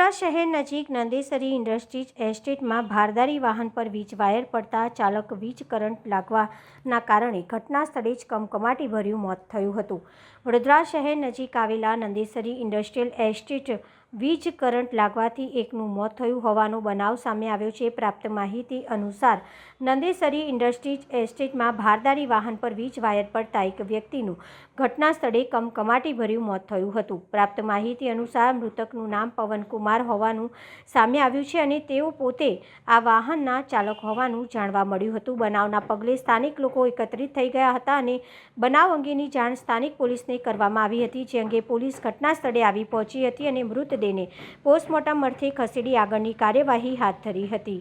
વડોદરા શહેર નજીક નંદેસરી ઇન્ડસ્ટ્રીઝ એસ્ટેટમાં ભારદારી વાહન પર વીજ વાયર પડતા ચાલક વીજ કરંટ લાગવાના કારણે ઘટના સ્થળે જ કમકમાટીભર્યું મોત થયું હતું। વડોદરા શહેર નજીક આવેલા નંદેસરી ઇન્ડસ્ટ્રીયલ એસ્ટેટ વીજ કરંટ લાગવાથી એકનું મોત થયું હોવાનો બનાવ સામે આવ્યો છે। પ્રાપ્ત માહિતી અનુસાર નંદેસરી ઇન્ડસ્ટ્રીઝ એસ્ટેટમાં ભારદારી વાહન પર વીજ વાયર પડતા એક વ્યક્તિનું ઘટના સ્થળે કમકમાટીભર્યું મોત થયું હતું। પ્રાપ્ત માહિતી અનુસાર મૃતકનું નામ પવનકુમાર હોવાનું સામે આવ્યું છે અને તેઓ પોતે આ વાહનના ચાલક હોવાનું જાણવા મળ્યું હતું। બનાવના પગલે સ્થાનિક લોકો એકત્રિત થઈ ગયા હતા અને બનાવ અંગેની જાણ સ્થાનિક પોલીસને કરવામાં આવી હતી, જે અંગે પોલીસ ઘટના સ્થળે આવી પહોંચી હતી અને મૃતદેહને પોસ્ટમોર્ટમ અર્થે ખસેડી આગળની કાર્યવાહી હાથ ધરી હતી।